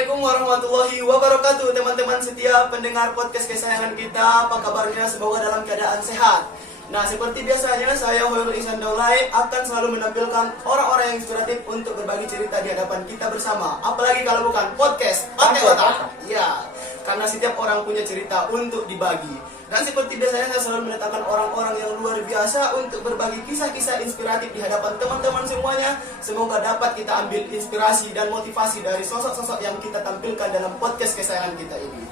Assalamualaikum warahmatullahi wabarakatuh, teman-teman setia pendengar podcast kesayangan kita. Apa kabarnya? Semoga dalam keadaan sehat. Nah, seperti biasanya saya Hoyrul Ihsan Daulay akan selalu menampilkan orang-orang yang inspiratif untuk berbagi cerita di hadapan kita bersama. Apalagi kalau bukan podcast pakai otak. Ya, karena setiap orang punya cerita untuk dibagi. Dan seperti biasanya saya selalu mendatangkan orang-orang yang luar biasa untuk berbagi kisah-kisah inspiratif di hadapan teman-teman semuanya. Semoga dapat kita ambil inspirasi dan motivasi dari sosok-sosok yang kita tampilkan dalam podcast kesayangan kita ini.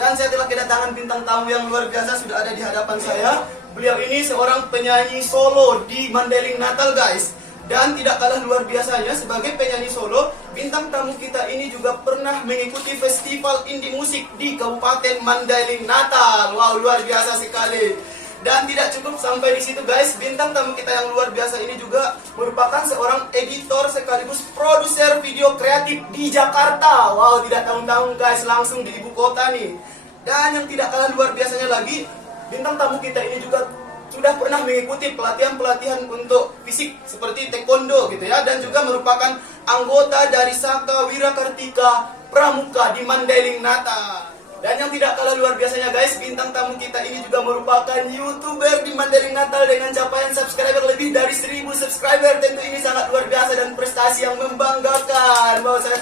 Dan saya telah kedatangan bintang tamu yang luar biasa sudah ada di hadapan saya. Beliau ini seorang penyanyi solo di Mandailing Natal, guys. Dan tidak kalah luar biasanya sebagai penyanyi solo, bintang tamu kita ini juga pernah mengikuti festival indie musik di Kabupaten Mandailing Natal. Wow, luar biasa sekali. Dan tidak cukup sampai di situ, guys. Bintang tamu kita yang luar biasa ini juga merupakan seorang editor sekaligus produser video kreatif di Jakarta. Wow, tidak tanggung-tanggung, guys, langsung di ibu kota nih. Dan yang tidak kalah luar biasanya lagi, bintang tamu kita ini juga sudah pernah mengikuti pelatihan-pelatihan untuk fisik seperti taekwondo gitu ya, dan juga merupakan anggota dari Saka Wirakartika Pramuka di Mandailing Natal. Dan yang tidak kalah luar biasanya, guys, bintang tamu kita ini juga merupakan YouTuber di Mandailing Natal dengan capaian subscriber lebih dari 1000 subscriber. Tentu ini sangat luar biasa dan prestasi yang membanggakan. Bahwa saya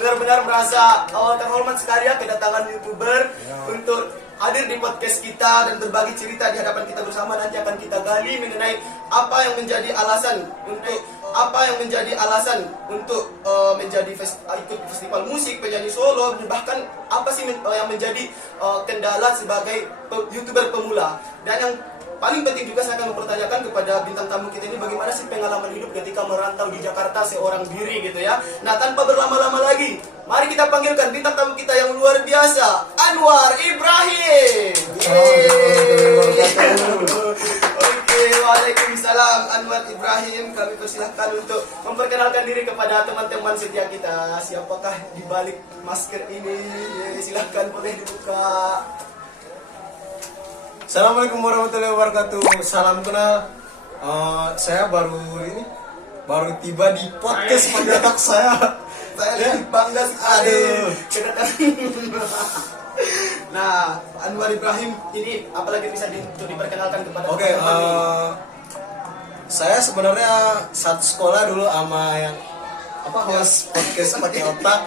benar-benar merasa terhormat sekali ya kedatangan YouTuber untuk hadir di podcast kita dan berbagi cerita di hadapan kita bersama. Nanti akan kita gali mengenai apa yang menjadi alasan untuk menjadi ikut festival musik, penyanyi solo, bahkan apa sih yang menjadi kendala sebagai YouTuber pemula. Dan yang paling penting juga saya akan mempertanyakan kepada bintang tamu kita ini bagaimana sih pengalaman hidup ketika merantau di Jakarta seorang diri gitu ya. Nah, tanpa berlama-lama lagi, mari kita panggilkan bintang tamu kita yang luar biasa, Anwar Ibrahim. Oke, waalaikumsalam Anwar Ibrahim. Kami persilahkan untuk memperkenalkan diri kepada teman-teman setia kita. Siapakah di balik masker ini? Silahkan, boleh dibuka. Assalamualaikum warahmatullahi wabarakatuh. Salam kenal. Saya baru tiba di podcast pakai otak saya. Saya lebih bangga sekali. Nah, Anwar Ibrahim ini apalagi bisa diperkenalkan kepada teman-teman nih? Saya sebenarnya satu sekolah dulu sama yang host podcast pakai otak.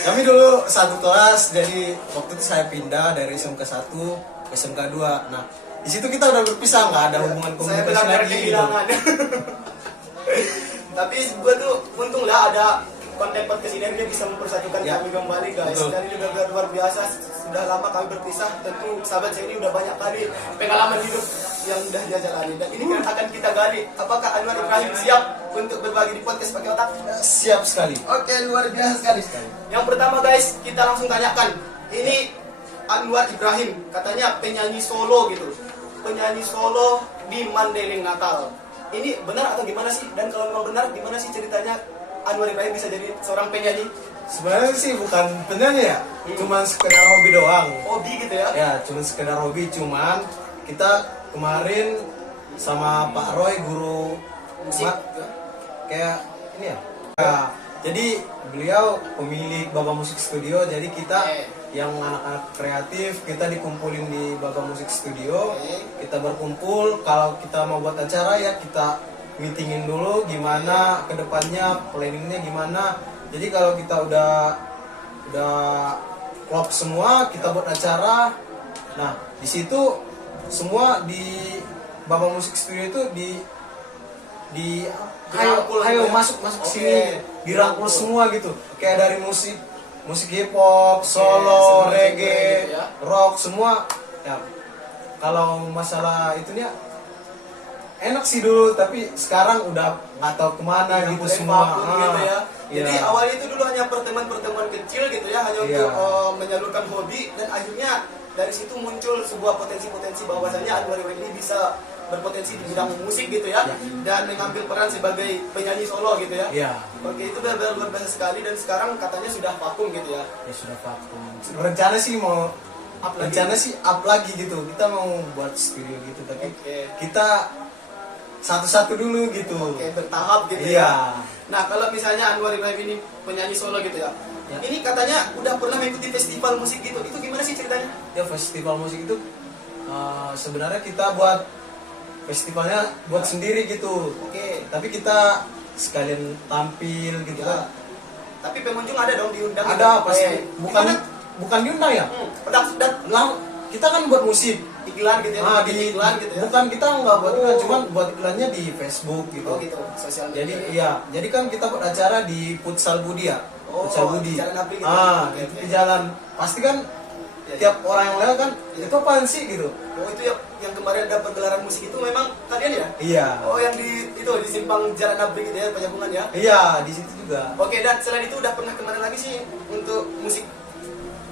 Kami dulu satu kelas, jadi waktu itu saya pindah dari SMK 1 ke SMK 2. Nah, di situ kita udah berpisah, nggak ada hubungan komunikasi lagi gitu. Tapi gue tuh untung lah ada konten podcast ini, dia bisa mempersatukan kami kembali, guys. Betul. Dan ini juga luar biasa. Sudah lama kami berpisah, tentu sahabat saya ini udah banyak kali pengalaman hidup yang udah dia jalani. Dan ini kan akan kita gali. Apakah Anwar Ibrahim siap untuk berbagi di podcast pakai otak? Siap sekali. Oke, luar biasa sekali. Yang pertama, guys, kita langsung tanyakan. Ini Anwar Ibrahim, katanya penyanyi solo gitu. Penyanyi solo di Mandailing Natal. Ini benar atau gimana sih? Dan kalau memang benar, gimana sih ceritanya Anwar Ibrahim bisa jadi seorang penyanyi? Sebenarnya sih bukan penyanyi ya, cuman sekedar hobi doang. Hobi gitu ya? Ya, cuman sekedar hobi. Cuman kita kemarin sama Pak Roy, guru Musik kayak ini ya. Nah, jadi beliau pemilik Baba Musik Studio. Jadi kita yang anak-anak kreatif, kita dikumpulin di Baba Musik Studio. Kita berkumpul, kalau kita mau buat acara ya kita meetingin dulu gimana kedepannya, planningnya gimana. Jadi kalau kita udah klop semua, kita buat acara. Nah, di situ semua di Baba Musik Studio itu ayo masuk sini, dirangkul semua gitu. Kayak dari musik hip hop, solo, reggae, gitu ya. rock, semua. Ya, kalau masalah itunya enak sih dulu, tapi sekarang udah nggak tahu kemana gitu semua. Gitu ya. Jadi Iya. awalnya itu dulu hanya pertemuan-pertemuan kecil gitu ya, hanya untuk menyalurkan hobi, dan akhirnya dari situ muncul sebuah potensi-potensi bahwasannya Anwar Ibrahim ini bisa berpotensi di bidang musik gitu ya, dan mengambil peran sebagai penyanyi solo gitu ya. Iya. Oke, itu benar-benar luar biasa sekali, dan sekarang katanya sudah vakum gitu ya. Ya sudah vakum. Rencana sih mau up lagi gitu. Kita mau buat studio gitu, tapi kita satu-satu dulu gitu. Oke, bertahap gitu Iya. ya. Nah, kalau misalnya Anwar Ibrahim ini penyanyi solo gitu ya, Ya. Ini katanya udah pernah mengikuti festival musik gitu. Itu gimana sih ceritanya? Ya festival musik itu sebenarnya kita buat festivalnya buat sendiri gitu. Oke. Tapi kita sekalian tampil gitu Ya. kan. Tapi pengunjung ada dong diundang. Ada gitu. pasti. Gimana? Bukan diundang ya? Pedak Kita kan buat musik. iklan gitu ya. Di iklan gitu ya. bukan kita nggak buat iklan, Oh. cuman buat iklannya di Facebook gitu. Oh gitu, sosial media. Jadi iya, jadi kan kita buat acara di Futsal Budi ya. Oh, Futsal Budi. di Jalan Apri gitu. Oke, Itu oke. di jalan. Pasti kan Ya, tiap orang yang lewat kan Ya. itu apaan sih gitu. Oh itu yang kemarin ada pergelaran musik itu memang kalian ya? Iya. Oh yang di simpang Jalan Apri gitu ya, Penjagungan ya. Iya, di situ juga. Oke, dan selain itu udah pernah kemana lagi sih untuk musik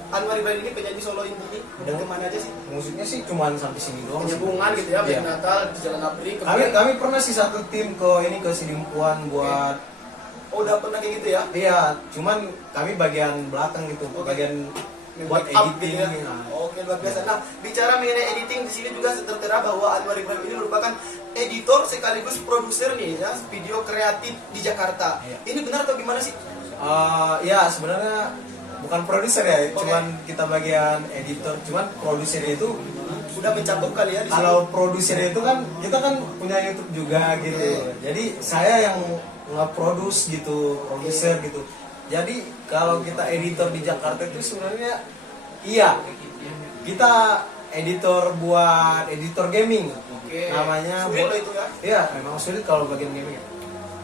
Anwar Ibrahim ini, penyanyi solo indie ini? Udah Oh. kemana aja sih? Musiknya sih cuman sampai sini doang. sih. Penjagungan gitu ya, Iya. Band Natal di Jalan Apri. Kami pernah sih satu tim ke Sidimpuan buat Oh udah pernah kayak gitu ya? iya, cuman kami bagian belakang gitu, Oke. bagian buat Make up editing. gitu ya. Oke, luar biasa. Nah, bicara mengenai editing di sini juga tertera bahwa Anwar Ibrahim ini merupakan editor sekaligus produser nih ya, video kreatif di Jakarta. Iya. Ini benar atau gimana sih? Ya sebenarnya bukan produser ya, Oke. cuman kita bagian editor, cuman produsernya itu Sudah mencakup kali ya di sini. kalau produsernya itu kan kita kan punya YouTube juga gitu. Oke. Jadi saya yang nge-produce gitu, produser gitu. Jadi kalau kita editor di Jakarta itu sebenarnya iya. Kita editor buat editor gaming. Oke. Namanya Sulit loh itu ya. Iya, memang sulit kalau bagian gaming.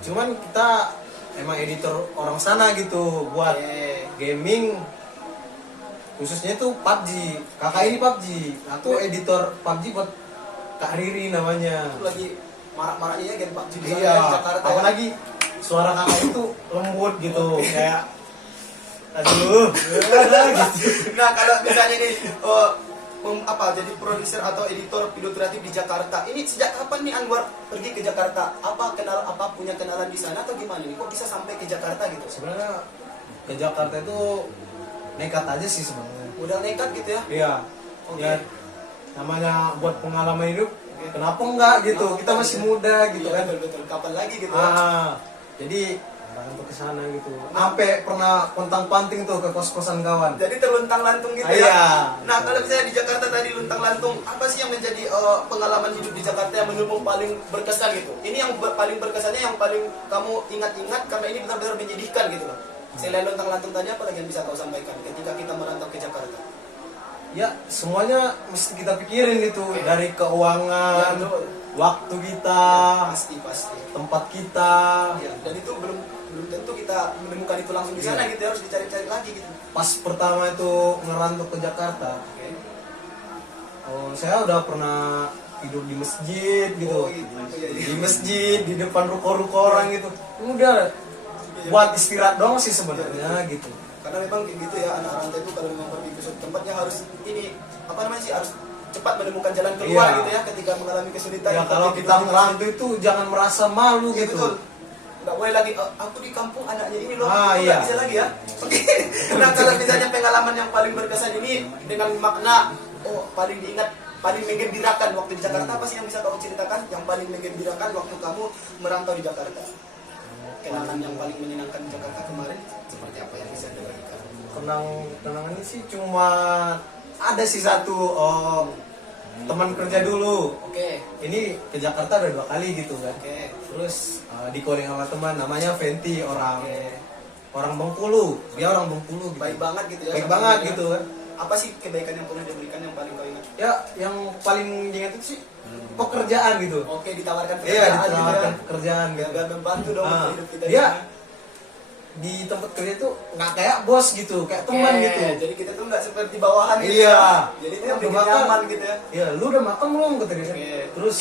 Cuman kita emang editor orang sana gitu buat Oke. gaming, khususnya itu PUBG. Kakak ini PUBG. Aku editor PUBG buat Kak Riri namanya. Itu lagi marak-maraknya ya game PUBG di sana Iya, ya, di Jakarta. Ya. apalagi suara kakak itu lembut gitu, kayak aduh, gitu. Nah, kalau misalnya nih jadi produser atau editor video kreatif di Jakarta. Ini sejak kapan nih Anwar pergi ke Jakarta? Apa punya kenalan di sana atau gimana nih? Kok bisa sampai ke Jakarta gitu? Sebenarnya ke Jakarta itu nekat aja sih sebenarnya. Udah nekat gitu ya? Iya. Oke. Dan namanya buat pengalaman hidup, kenapa enggak gitu? Kenapa Kita enggak masih gitu? muda gitu Iya, kan. betul. Kapan lagi gitu ya? Jadi untuk ke sana gitu. Sampai pernah pontang-panting tuh ke kos-kosan kawan. Jadi terluntang-lantung gitu Iya. ya? Nah, kalau misalnya di Jakarta tadi luntang-lantung, apa sih yang menjadi pengalaman hidup di Jakarta yang menurutmu paling berkesan gitu? Ini yang paling berkesannya, yang paling kamu ingat-ingat karena ini benar-benar menyedihkan gitu loh. Selain luntang-lantung tadi, apa lagi yang bisa kau sampaikan ketika kita merantau ke Jakarta? Ya, semuanya mesti kita pikirin gitu. Oke. Dari keuangan, Ya, betul. waktu kita, Pasti. tempat kita. Ya, dan itu belum tentu kita menemukan itu langsung di sana Iya. gitu, harus dicari-cari lagi gitu. Pas pertama itu ngerantau ke Jakarta, Oke. saya udah pernah tidur di masjid gitu. Oh, gitu. Iya. Di masjid, di depan ruko-ruko orang gitu. Udah buat istirahat doang sih sebenarnya gitu. Karena memang kayak gitu ya, anak rantau itu kalau memang pergi ke suatu tempatnya harus harus cepat menemukan jalan keluar Iya. gitu ya ketika mengalami kesulitan. Ya kalau Seperti kita itu. ngerantau itu jangan merasa malu Iya, gitu. betul. Nggak boleh lagi, aku di kampung anaknya ini loh, Ah, itu iya. nggak bisa lagi ya. Oke. Nah, kalau misalnya pengalaman yang paling berkesan ini dengan makna, paling diingat, paling menggembirakan waktu di Jakarta, apa sih yang bisa kamu ceritakan yang paling menggembirakan waktu kamu merantau di Jakarta? Kenangan yang paling menyenangkan di Jakarta kemarin seperti apa yang bisa dibagikan? Kenangannya sih cuma ada sih satu teman kerja dulu. Oke. Ini ke Jakarta udah 2 kali gitu kan. Oke. Terus di calling sama teman namanya Venti, orang Oke. Bengkulu. Dia orang Bengkulu gitu. Baik banget gitu ya. Baik sama banget dia. gitu kan. Apa sih kebaikan yang pernah diberikan yang paling kau ingat? Ya yang paling diingat itu sih pekerjaan gitu. Oke, ditawarkan Iya, pekerjaan gitu ditawarkan ya. pekerjaan gitu. Biar membantu dong Ah, untuk hidup kita. dia di tempat kerja tuh nggak kayak bos gitu, kayak teman gitu. Jadi kita tuh nggak seperti bawahan gitu Iya. ya. Jadi itu yang Udah bikin makan. nyaman gitu ya. Ya, lu udah makan belum kata dia. Oke. Terus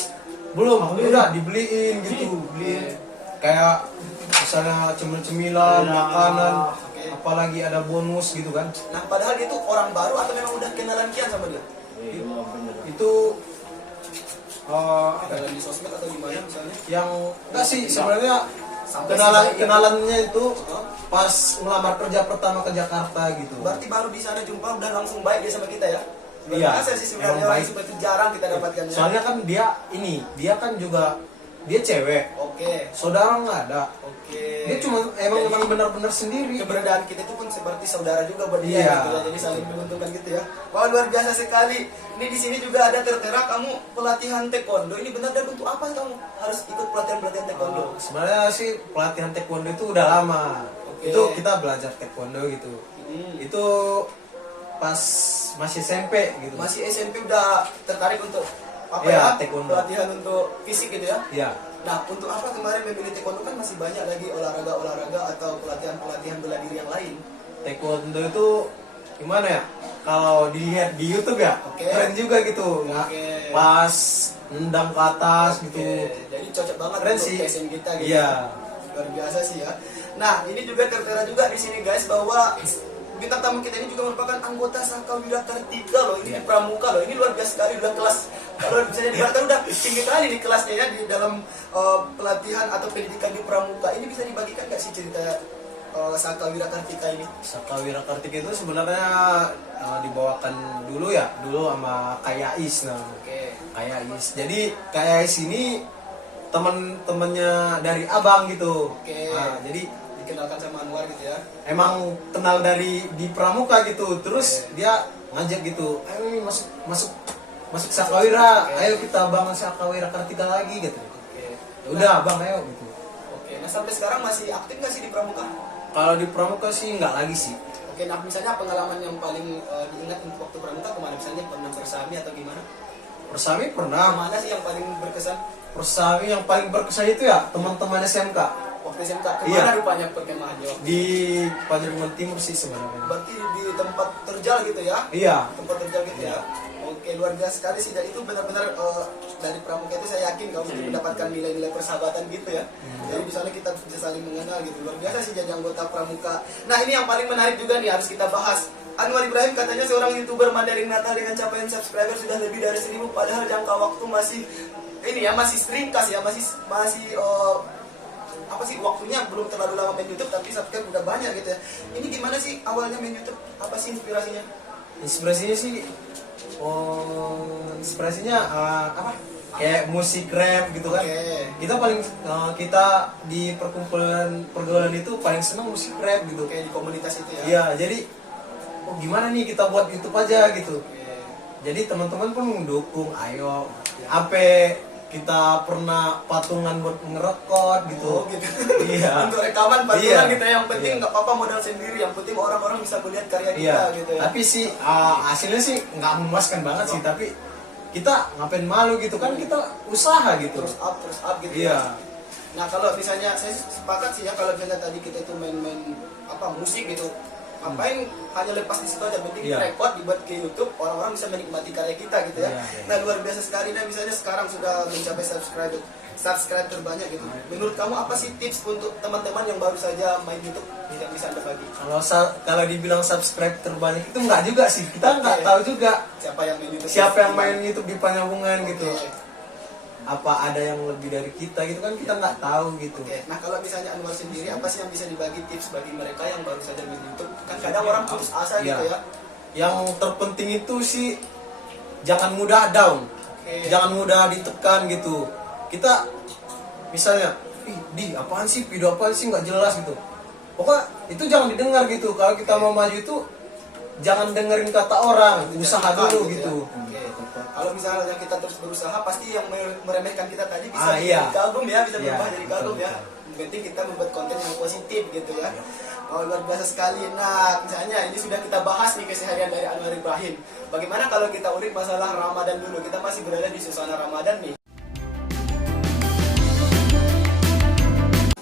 belum, udah dibeliin gitu, beliin kayak misalnya cemil-cemilan, makanan, Oke. apalagi ada bonus gitu kan. Nah, padahal dia tuh orang baru atau memang udah kenalan kian sama dia? Itu Kenalan di sosmed atau di mana misalnya? yang enggak sih sebenarnya Sampai sebaik itu. kenalannya itu Oh. pas ngelamar kerja pertama ke Jakarta gitu. Berarti baru di sana jumpa udah langsung baik dia sama kita ya? Iya, Biasa sih sebenarnya emang orang baik. seperti itu jarang kita dapatkan ya. Soalnya kan dia kan juga dia cewek, Oke. saudara nggak ada. Oke. Dia cuma Jadi, emang benar-benar sendiri. keberadaan kita itu pun seperti saudara juga buat dia Iya. gitu ya. Jadi saling menguntungkan gitu ya. Wah, luar biasa sekali. Ini di sini juga ada tertera kamu pelatihan taekwondo. Ini benar dan untuk apa kamu harus ikut pelatihan taekwondo? Sebenarnya sih pelatihan taekwondo itu udah lama. Oke. Itu kita belajar taekwondo gitu. Itu pas masih SMP gitu. Masih SMP udah tertarik untuk apa Iya, ya? taekwondo. Pelatihan untuk fisik gitu ya. Iya. Nah, untuk apa kemarin memilih taekwondo, kan masih banyak lagi olahraga atau pelatihan bela diri yang lain. Taekwondo itu gimana ya? Kalau dilihat di YouTube ya, Oke. keren juga gitu. Nggak Oke. pas nendang ke atas gitu. Oke, jadi cocok banget Keren untuk sih. passion kita gitu. Iya. Luar biasa sih ya. Nah, ini juga tertera juga di sini guys bahwa bintang tamu kita ini juga merupakan anggota Saka Wira Kartika loh. Ini Iya. di Pramuka loh. Ini luar biasa sekali, udah kelas, kalau bisa dikatakan udah tinggi kali di kelasnya ya di dalam pelatihan atau pendidikan di Pramuka. Ini bisa dibagikan nggak sih cerita Saka Wira Kartika ini? Saka Wira Kartika itu sebenarnya dibawakan dulu sama Kak Is. Nah, Oke. Kak Is. Jadi Kak Is ini teman-temannya dari abang gitu. Oke. Nah, jadi Dikenalkan sama Anwar gitu ya. emang kenal dari di Pramuka gitu. Terus Oke. dia ngajak gitu, ayo nih masuk Sakawira, Oke. ayo kita bangun Sakawira Kartika lagi gitu. Oke. Udah bang, ayo gitu. Oke. Nah, sampai sekarang masih aktif nggak sih di Pramuka? Kalau di Pramuka sih nggak lagi sih. Oke, nah misalnya pengalaman yang paling diingat untuk waktu Pramuka kemana? Misalnya pernah bersami atau gimana? Persami pernah. Mana sih yang paling berkesan? Persami yang paling berkesan itu ya teman-teman SMK Waktu SMK, kemana Iya. rupanya perkemahannya? di Pajariman Timur sih sebenarnya. Berarti di tempat terjal gitu ya? Iya. Tempat terjal gitu Iya. ya? Oke, luar biasa sekali sih. Dan itu benar-benar dari Pramuka itu saya yakin kamu sudah mendapatkan nilai-nilai persahabatan gitu ya. Jadi di sana kita bisa saling mengenal gitu. Luar biasa sih jadi anggota Pramuka. Nah, ini yang paling menarik juga nih harus kita bahas. Anwar Ibrahim katanya seorang YouTuber Mandarin Natal dengan capaian subscriber sudah lebih dari 1000, padahal jangka waktu masih ini ya, masih ringkas ya, masih apa sih, waktunya belum terlalu lama main YouTube tapi subscribe udah banyak gitu ya. Ini gimana sih awalnya main YouTube? Apa sih inspirasinya? Inspirasinya sih apa? Kayak musik rap gitu kan. Oke. Kita di pergaulan itu paling seneng musik rap gitu. Kayak di komunitas itu ya. Iya, jadi gimana nih kita buat YouTube aja gitu. Oke. Jadi teman-teman pun mendukung, ayo. Sampai kita pernah patungan buat ngerekord gitu. Oh gitu. Iya. Untuk rekaman patungan Iya. gitu ya. Yang penting Iya. nggak apa-apa modal sendiri. Yang penting orang-orang bisa melihat karya kita Iya. gitu ya. Tapi sih hasilnya sih nggak memuaskan banget sih. Tapi kita ngapain malu gitu kan, kita usaha gitu. terus up gitu Iya. ya. Nah, kalau misalnya saya sepakat sih ya, kalau misalnya tadi kita itu main apa musik gitu, ngapain hanya lepas di situ aja, penting Iya. record dibuat ke YouTube, orang-orang bisa menikmati karya kita gitu ya. Iya, iya. Nah, luar biasa sekali. Nah, misalnya sekarang sudah mencapai subscribe terbanyak gitu. Menurut kamu apa sih tips untuk teman-teman yang baru saja main YouTube yang bisa Anda bagi? Kalau dibilang subscribe terbanyak itu nggak juga sih. Kita nggak Oke. tahu juga Siapa yang main YouTube? siapa yang main YouTube di Panjabungan gitu. Oke. Apa ada yang lebih dari kita gitu kan, kita nggak tahu gitu. Oke, nah kalau misalnya Anwar sendiri, apa sih yang bisa dibagi tips bagi mereka yang baru saja main YouTube? Kan kadang orang putus asa Iya. gitu ya. Yang terpenting itu sih jangan mudah down, Oke. jangan mudah ditekan gitu. Kita misalnya, apaan sih, video apaan sih nggak jelas gitu. Pokoknya itu jangan didengar gitu. Kalau kita mau maju itu jangan dengerin kata orang, usaha dulu gitu. Oke. Kalau misalnya kita terus berusaha, pasti yang meremehkan kita tadi bisa Iya. jadi kagum ya, bisa berubah Iya, jadi kagum betul, ya. Yang penting kita membuat konten yang positif gitu ya. Oh, luar biasa sekali. Nah, misalnya ini sudah kita bahas nih keseharian dari Anwar Ibrahim. Bagaimana kalau kita ulik masalah Ramadan dulu? Kita masih berada di suasana Ramadan nih.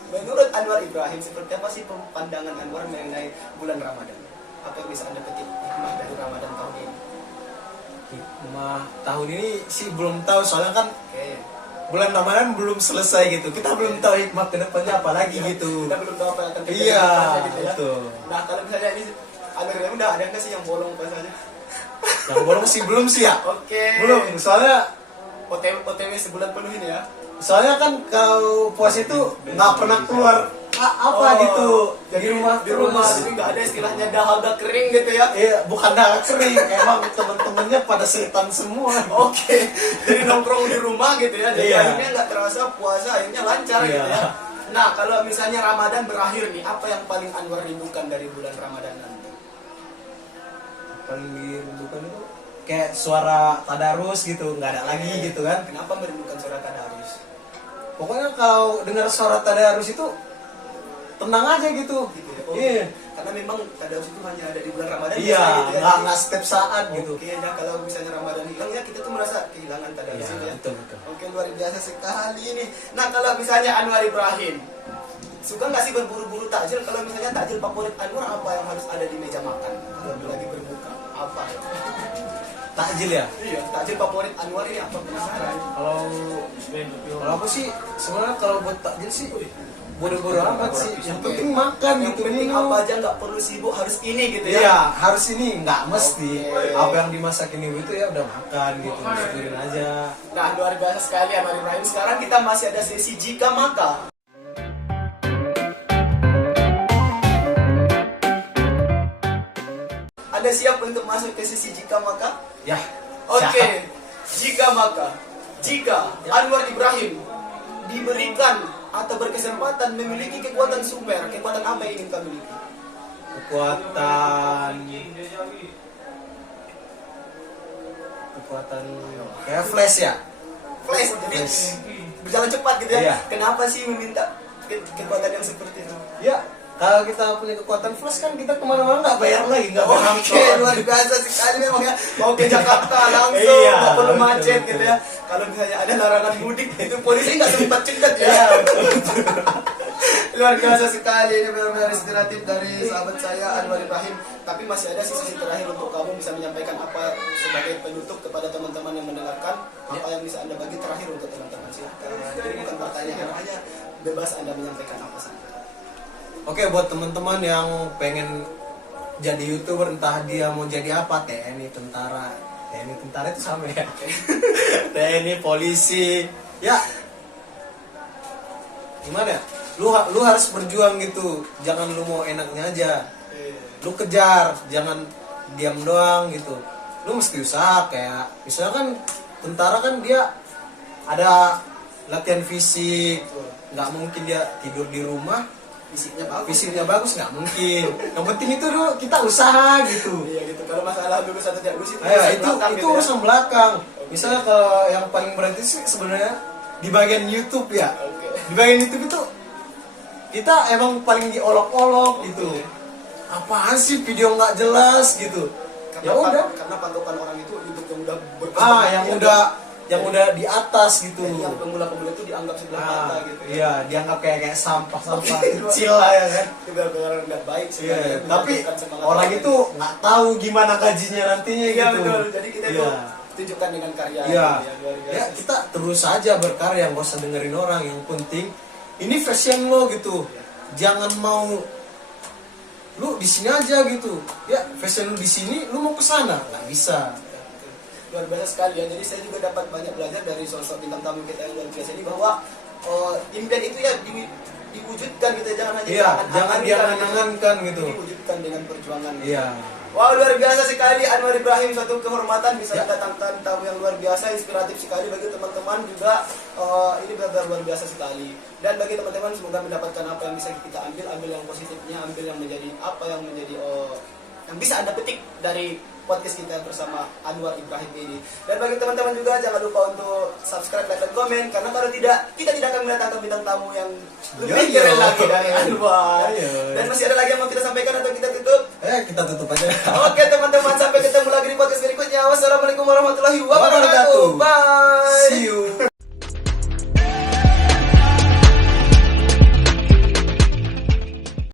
Menurut Anwar Ibrahim, seperti apa sih pandangan Anwar mengenai bulan Ramadan? Apa yang bisa Anda petik hikmah dari Ramadan tahun ini? Hikmah tahun ini sih belum tahu, soalnya kan Oke. bulan Ramadan belum selesai gitu. Kita belum tahu hikmah kedepannya apa lagi gitu. Kita belum tahu apa yang akan terjadi Iya, ke depannya gitu ya. betul. Nah, kalau misalnya ini Anwar Ibrahim udah ada nggak sih yang bolong puasanya? Yang bolong sih belum sih ya. Oke. Belum, soalnya OTW sebulan penuh ini ya. kan kalau puasa itu nggak pernah keluar apa gitu Jadi di rumah jadi nggak ada istilahnya dahaga kering gitu ya. iya bukan darah kering emang temen-temennya pada setan semua. Oke, jadi nongkrong di rumah gitu ya. Jadi Iya. akhirnya nggak terasa puasa, akhirnya lancar Iya. gitu ya. Nah, kalau misalnya Ramadan berakhir nih, apa yang paling Anwar rindukan dari bulan Ramadan nanti? Paling dirindukan itu kayak suara tadarus gitu nggak ada lagi gitu kan. Kenapa merindukan suara tadarus? Pokoknya kalau dengar suara tadarus itu tenang aja gitu. Gitu ya. Oh, Iya. Karena memang tadarus itu hanya ada di bulan Ramadan. Iya, biasanya gitu ya. nggak setiap saat gitu. Oke, nah kalau misalnya Ramadan hilang ya kita tuh merasa kehilangan tadarus Iya, itu ya. betul betul. Oke, luar biasa sekali ini. Nah, kalau misalnya Anwar Ibrahim, suka nggak sih berburu-buru takjil? Kalau misalnya takjil favorit Anwar apa yang harus ada di meja makan kalau lagi berbuka? Apa? Takjil ya. Iya, takjil favorit Anwar ini apa? Penasaran. Kalau aku sih sebenarnya kalau buat takjil sih bodo-bodo amat sih. Yang penting makan Yang gitu penting minum. apa aja nggak perlu sibuk harus ini gitu ya. Iya, harus ini nggak mesti. Oke. Apa yang dimasak ini itu ya udah makan gitu, syukurin aja. Nah, luar biasa sekali Anwar Ibrahim. Sekarang kita masih ada sesi jika maka. Ada siap untuk masuk ke sesi jika maka? Ya. Oke, jika maka, jika Anwar Ibrahim diberikan atau berkesempatan memiliki kekuatan super, kekuatan apa yang ingin kau miliki? Kekuatan kayak flash ya. Flash, jadi Flash. berjalan cepat gitu ya. Iya. Kenapa sih meminta kekuatan yang seperti itu? Ya, kalau kita punya kekuatan flash kan kita kemana-mana nggak bayar lagi, nggak bayar Oke, luar biasa sekali memang ya. Mau ke Jakarta langsung, Iya, nggak perlu betul, macet betul. gitu ya. Kalau misalnya ada larangan mudik, itu polisi nggak sempat cegat ya. Iya, Luar biasa sekali, ini benar-benar inspiratif dari sahabat saya Anwar Ibrahim. Tapi masih ada sisi terakhir untuk kamu bisa menyampaikan apa sebagai penutup kepada teman-teman yang mendengarkan. Apa yang bisa anda bagi terakhir untuk teman-teman silakan. Jadi bukan pertanyaan, hanya bebas anda menyampaikan apa saja. Oke, buat teman-teman yang pengen jadi YouTuber, entah dia mau jadi apa, TNI, tentara. TNI, tentara itu sama ya. TNI, polisi. Ya. Gimana ya? Lu harus berjuang gitu. Jangan lu mau enaknya aja. Lu kejar, jangan diam doang gitu. Lu mesti usaha kayak misalnya kan tentara kan dia ada latihan fisik. Nggak mungkin dia tidur di rumah fisiknya bagus nggak mungkin. Yang penting itu dulu kita usaha gitu. Iya gitu. Kalau masalah lulus atau tidak lulus itu Itu belakang gitu ya. urusan belakang. Misalnya kalau yang paling berarti sih sebenarnya di bagian YouTube ya. Oke. Di bagian YouTube itu kita emang paling diolok-olok gitu. Apaan sih video nggak jelas gitu. Ya udah. Karena patokan orang itu YouTube yang udah berkembang. Yang udah di atas gitu. Jadi yang pemula-pemula itu dianggap sebelah mata gitu. Iya, dianggap kayak sampah-sampah kecil lah ya kan. Itu benar-benar nggak baik sih. Iya, Yang tapi menjatuhkan semangat orang orang. itu nggak tahu gimana gajinya nantinya Iya gitu. betul. Jadi kita itu Iya. tunjukkan dengan karya. Iya. gitu ya, luar biasa. Ya, kita terus saja berkarya, nggak usah dengerin orang. Yang penting ini fashion lo gitu. Jangan mau lu di sini aja gitu. Ya, fashion lu di sini, lu mau ke sana nggak bisa. Luar biasa sekali ya. Jadi saya juga dapat banyak belajar dari sosok bintang tamu kita yang luar biasa ini bahwa impian itu ya diwujudkan gitu, jangan hanya Iya, jangan diangan-angankan diangan-angankan gitu. diwujudkan dengan perjuangan. Iya. Wow, luar biasa sekali Anwar Ibrahim, suatu kehormatan bisa Ya. mendatangkan tamu yang luar biasa, inspiratif sekali bagi teman-teman juga. Ini benar-benar luar biasa sekali. Dan bagi teman-teman semoga mendapatkan apa yang bisa kita ambil yang positifnya, ambil yang menjadi apa yang menjadi yang bisa Anda petik dari podcast kita bersama Anwar Ibrahim ini. Dan bagi teman-teman juga jangan lupa untuk subscribe, like, dan komen, karena kalau tidak kita tidak akan mendatangkan bintang tamu yang lebih Yo, yo. keren lagi dari Anwar. Yo, yo. Dan masih ada lagi yang mau kita sampaikan atau kita tutup? Kita tutup aja. Oke teman-teman, sampai ketemu lagi di podcast berikutnya. Wassalamualaikum warahmatullahi wabarakatuh.